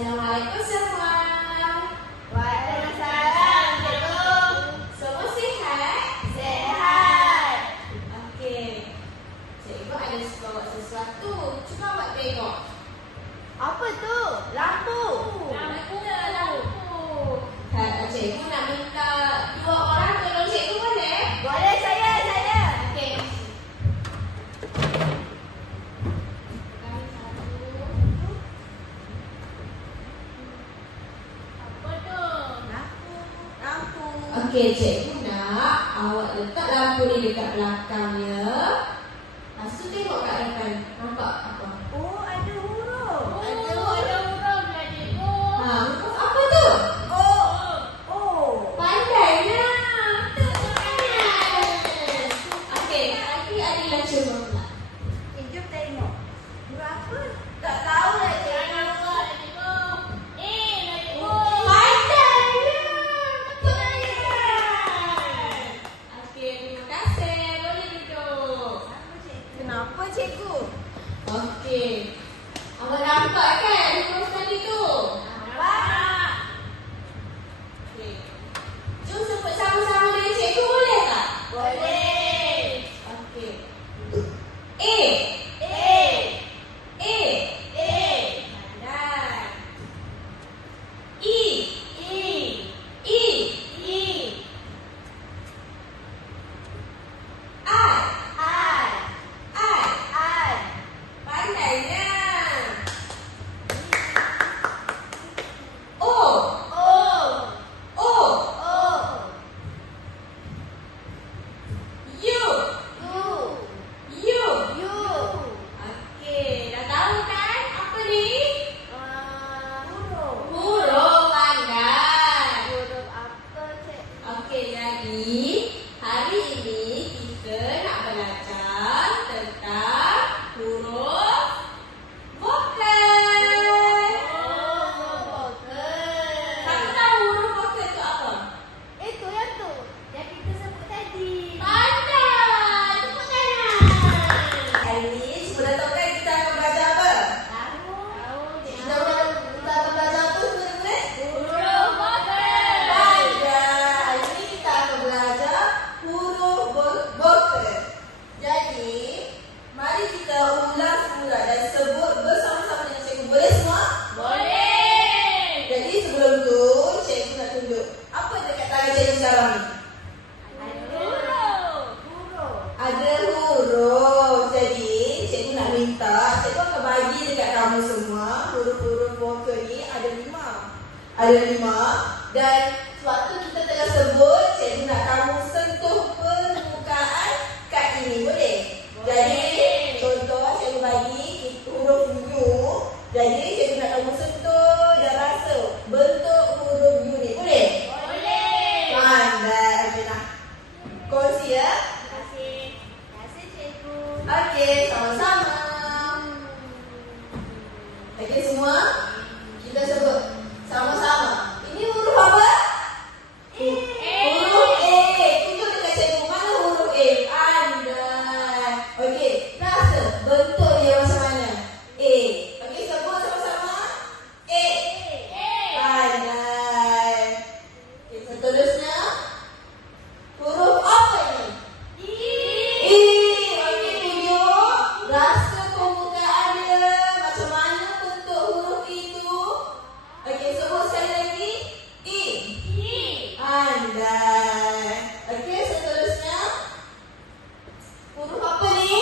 Assalamualaikum semua. Waalaikumsalam, cikgu. Semua sihat? Sehat. Okey. Cikgu ada bawa sesuatu. Cuba awak tengok. Apa tu? Lampu. Lampu. Cikgu nak minta 2 orang tolong cikgu boleh? Boleh saya. Okey. Apa tu? Lampu. Okey, cikgu nak awak letak lampu ni dekat belakangnya. Lepas tu tengok kat depan. Nampak apa? Oh, ada huruf. Ada huruf lah cikgu. Ha, huruf apa tu? Oh. Pandainya. Okey, nanti Adila cuba pula. Jom tengok. Huruf apa? Tak tahu lah, cikgu. Pandainya. Betul. Okey, terima kasih. Boleh duduk. Kenapa, cikgu? Okey. Awak nampak kan huruf tadi tu? Nampak. Okey. Jom sebut sama-sama dengan cikgu boleh tak? Boleh. Okey. A. A. A. A. Pandai. E. E. E. E. I. I. I. I. Pandainya. O. O. O. O. U. U. U. U. Okey, dah tahu kan apa ni? Huruf. Huruf pandai. Huruf apa, cik? Okey, jadi hari ini kita nak belajar tentang huruf vokal. Kamu tahu huruf vokal itu apa? Itu yang tu. Yang kita sebut tadi. Pandai. Tepuk tangan. Hari ini cuba dah tahu kan kita akan belajar apa? Tahu. Kita akan belajar apa tulis? Huruf vokal. Pandai. Hari ini kita akan belajar huruf vokal. Jadi, mari kita ulang semula dan sebut bersama-sama dengan cikgu. Boleh semua? Boleh. Jadi sebelum tu, cikgu nak tunjuk apa dekat tangan cikgu sekarang ni. Huruf. Huruf. Ada huruf. Jadi, cikgu nak minta, cikgu akan bagi dekat kamu semua huruf-huruf vokal ni ada 5. Ada 5 dan sewaktu kita tengah sebut, cikgu nak kamu sentuh permukaan kad ini. Boleh? Jadi, contoh cikgu bagi huruf U. Jadi, cikgu nak kamu sentuh dan rasa bentuk huruf U ni. Boleh? Boleh. Pandai. Okey, nah. Kongsi ya. Terima kasih, cikgu. Okey, sama-sama. Okey semua, kita sebut sama-sama. Ini huruf apa? Huruf A. Tunjuk dekat cikgu mana huruf A. Pandai. Okey, rasa bentuk dia macam mana? A. Okey, sebut sama-sama. A. Pandai. Okey, seterusnya huruf apa ini? E. Okey, tunjuk rasa permukaan dia. Macam mana bentuk huruf itu? Okey, sebut sekali lagi. E. Pandai. Okey, seterusnya huruf apa ni?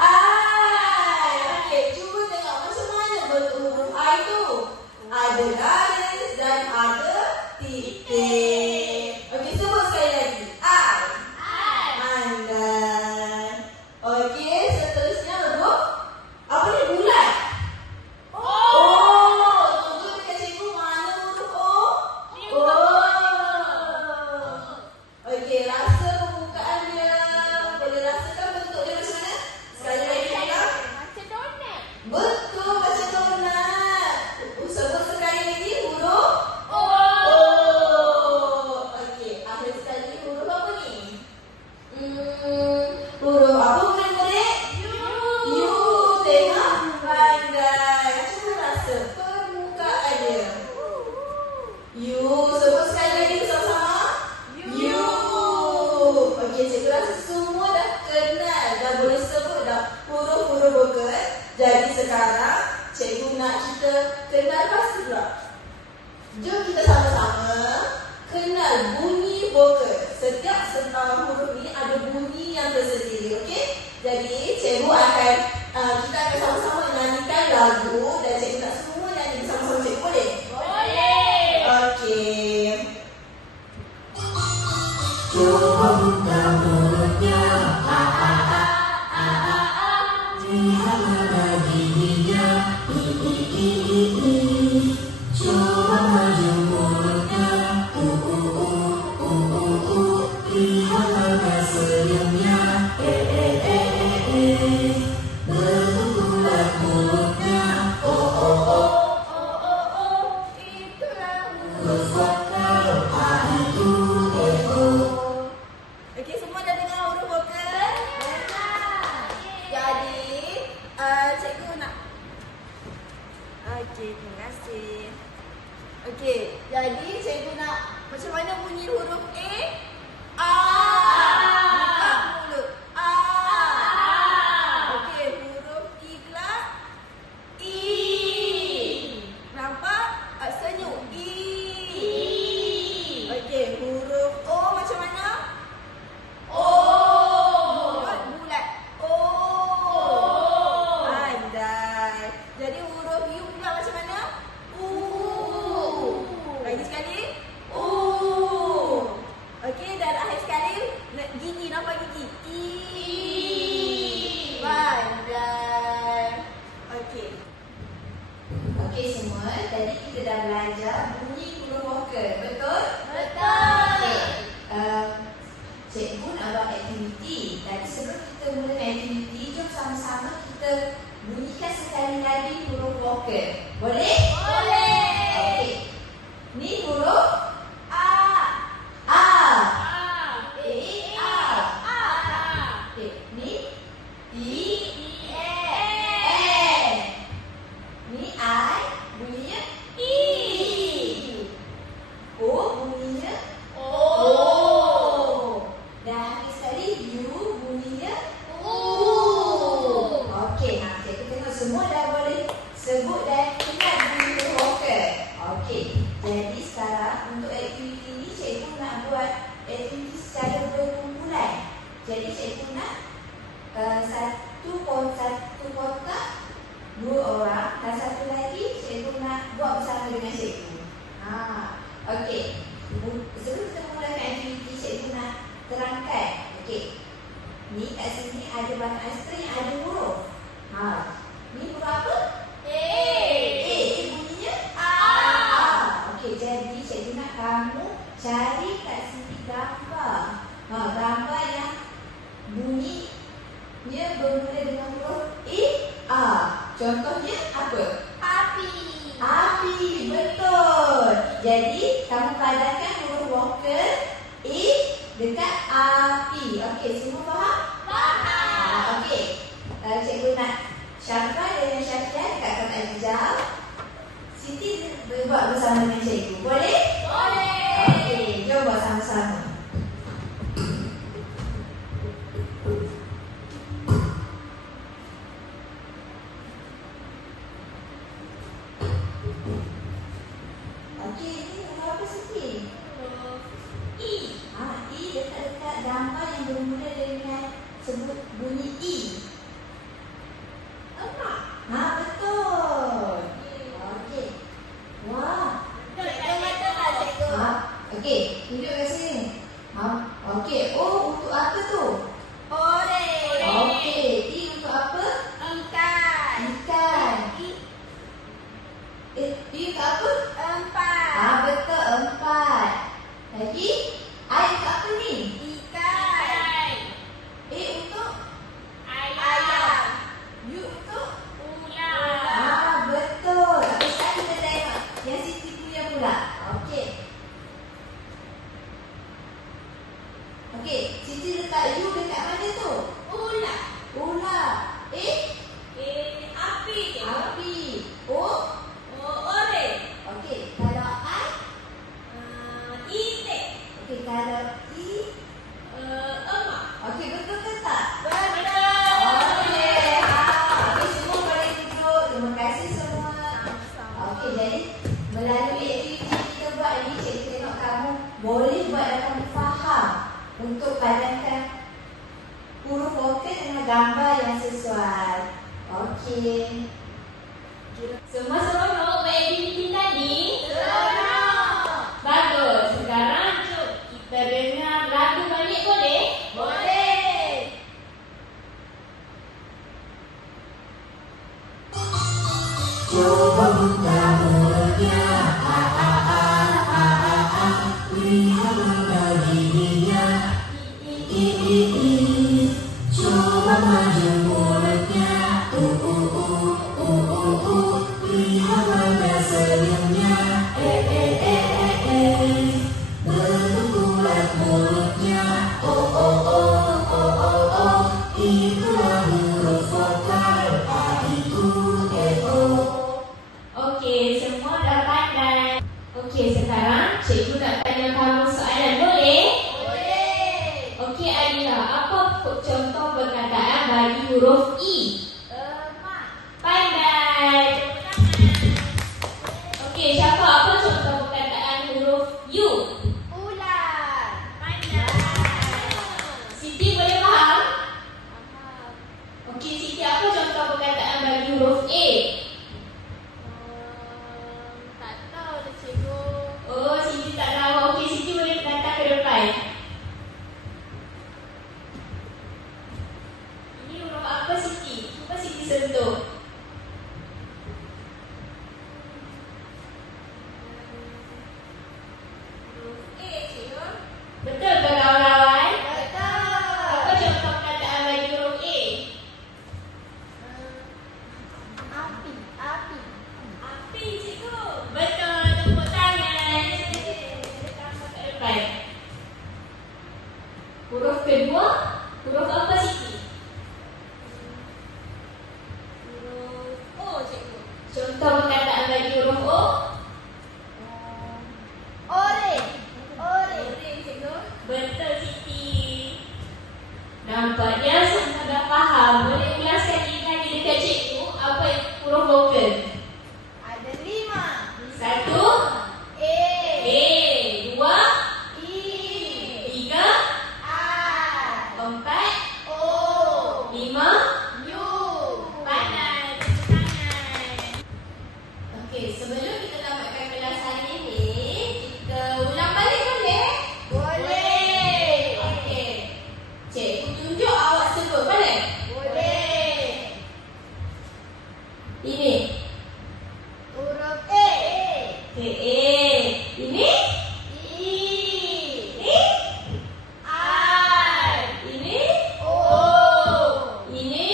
I. Okey, cuba tengok macam mana bentuk huruf I tu. Ada garis dan ada titik. Okey, sebut sekali lagi. I. Pandai. Okey, seterusnya huruf apa ni? Bulat. Oh, tunjuk dekat cikgu mana huruf O. Okey, rasa permukaan dia. Boleh rasakan bentuk dia macam mana? Sekali lagi pegang. Macam donat. Betul, macam donat. Sebut sekali lagi huruf O. O. nak kita kenal pasti pula. Jom kita sama-sama kenal bunyi vokal. Setiap huruf ni ada bunyi yang tersendiri, okey? Jadi cikgu akan kita akan sama-sama nyanyikan lagu dan cikgu nak semua nyanyi bersama-sama. Cikgu boleh? Boleh. Okey. Coba buka mulutnya, lihat mana giginya, coba maju mulutnya, lihat mana senyumnya, bertumbuhlah mulutnya, Itulah huruf vokal A, I, U, E, O. Okey, semua dah dengar huruf vokal? Jadi, cikgu nak. Okey, terima kasih. Okey, jadi cikgu nak macam mana bunyi huruf A? A. Buka mulut. A. Okey, huruf I pula. I. Nampak? Senyum. I. Okey, huruf O macam mana? O. Bulat. O. Pandai. Jadi huruf U pula macam mana? U. Lagi sekali. U. Okey, dan akhir sekali gigi, nampak gigi? I. Pandai. Okey. Okey semua, tadi kita dah belajar bunyi huruf vokal, betul? Betul. Cikgu nak buat aktiviti. Tapi sebelum kita mula aktiviti, jom sama-sama kita bunyikan sekali lagi huruf vokal. Boleh? Boleh. Okey. Ni huruf A. A. A. A. A. Okey. Ni I. E. N. Ni I. Bunyinya I. O. Bunyinya O. Dan akhir sekali U. Bunyinya U. Okey, cikgu tengok semua dah boleh sebut dan ingat bunyi huruf vokal. Okey, jadi sekarang untuk aktiviti ni cikgu nak buat aktiviti secara berkumpulan. Jadi cikgu nak satu kotak, 2 orang dan satu lagi cikgu nak buat bersama dengan cikgu. Okey. Sebelum kita mulakan aktiviti, cikgu nak terangkan. Okey. Ni kat sini ada bahan aiskrim yang ada huruf. Ni huruf apa? E. A. Bunyinya A. Okey, jadi cikgu nak kamu cari kat sini gambar. Gambar yang bunyinya bermula dengan huruf A. Contohnya apa? Api. Api, betul. Jadi kamu padankan huruf vokal A dekat api. Okey, semua faham? Faham. Okey. Cikgu nak Syafra dengan Syafia dekat kotak hijau. Siti buat bersama dengan cikgu. Boleh? Boleh. Okey, jom buat sama-sama. Okey, ini huruf apa Siti? I. I dekat-dekat gambar yang bermula dengan sebut bunyi I. Emak. Betul. Okey. Wah. Cikgu kata tak cikgu? Okey, tunjuk kat sini. Okey, O untuk apa tu? Orange. Okey, I untuk apa? Ikan. Ikan. I untuk apa? Empat. Betul, 4. Lagi? I untuk apa ni? Ikan. A untuk? Ayam. U untuk? Ular. Betul. Tapi sekarang kita tengok yang Siti punya pula. Okey. Okey, Siti letak U dekat mana tu? Ular. Ular. Api. Api. O. Orange. Melalui aktiviti kita buat ni, cikgu tengok kamu boleh buat dan kamu faham untuk padankan huruf vokal dengan gambar yang sesuai. Okey. Semua seronok buat aktiviti tadi? Seronok. Bagus. Sekarang jom kita dengar lagu balik boleh? Boleh. Coba buka mulutnya, lihat berbagi dia. Coba maju mulutnya, lihat bangga senyumnya. Bentuk bulat mulutnya, itulah huruf vokal A, I, U, E, O. Okey, semua dah pandai. Okey, sekarang cikgu nak tanya kamu soalan, boleh? Boleh. Okey, Adila, apa contoh perkataan bagi huruf I? Emak. Pandai. Okey, siapa apa contoh perkataan huruf U? Ular. Siti boleh faham? Faham. Okey, Siti, apa contoh perkataan bagi huruf A? Tak tahu dah cikgu. Oh, Siti tak tahu. Okey, Siti boleh datang ke depan. Ini huruf apa, Siti? Cuba Siti sentuh. Huruf A, cikgu. Betul ke kawan-kawan? Betul. Apa contoh perkataan bagi huruf A? Api. Api. Api, cikgu. Betul, tepuk tangan. Datang ke depan. Huruf kedua, huruf apa, Siti? Huruf O, cikgu. Contoh perkataan bagi huruf O? Orange. Orange, cikgu. Betul, Siti. Nampaknya semua dah faham. Boleh ulas sekali lagi dekat cikgu apa huruf vokal? Ada 5. 1, A. A, 2, I. 3, I. 4, O. 5. U. Pandai, tepuk tangan. Okey, sebelum kita tamatkan kelas hari ini, kita ulang balik boleh? Boleh. Okey. Cikgu tunjuk awak sebut, boleh? Boleh. Ini. Huruf A. Okey, A. Ini? I. Ini? I. Ini? O. Ini?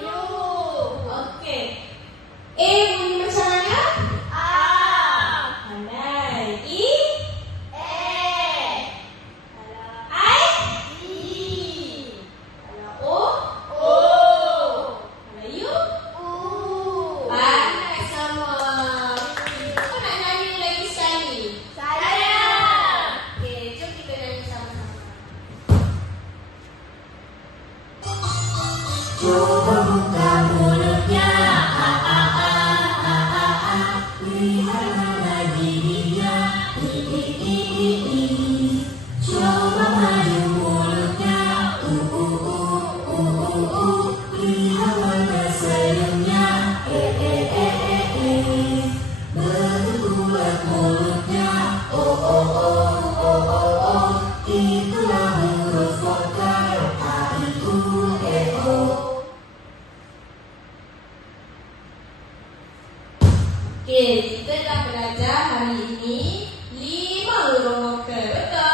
U. Okey. A bunyi macam mana? A. Pandai. I? E. I? I. O? O. Kalau U? U. Pandai sama. Kau nak nyanyi lagi sekali? Saya. Okey, jom kita nyanyi sama-sama. Coba buka mulutnya, lihat lagi dia. Coba maju mulutnya, lihat bangga senyumnya. Bentuk bulat mulutnya, itulah huruf vokal A, I, U, E, O. Okey, kita dah belajar hari ini 5 huruf vokal. Betul?